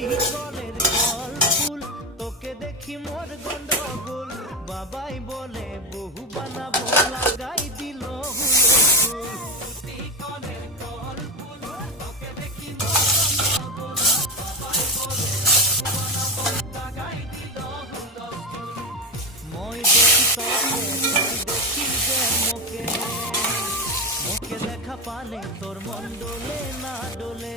কলের কল ফুল তোকে দেখি মোর গন্ডগোল বাবাই বলে বহু বানাবো লাগাই দিল হুলস্থুল কলের কল ফুল তোকে দেখি মোর গন্ডগোল বাবাই বলে বহু বানাবো লাগাই দিল হুলস্থুল মই দেখি তোকে দেখি যে মোকে মোকে দেখা পালে তোর মন ডোলে না ডোলে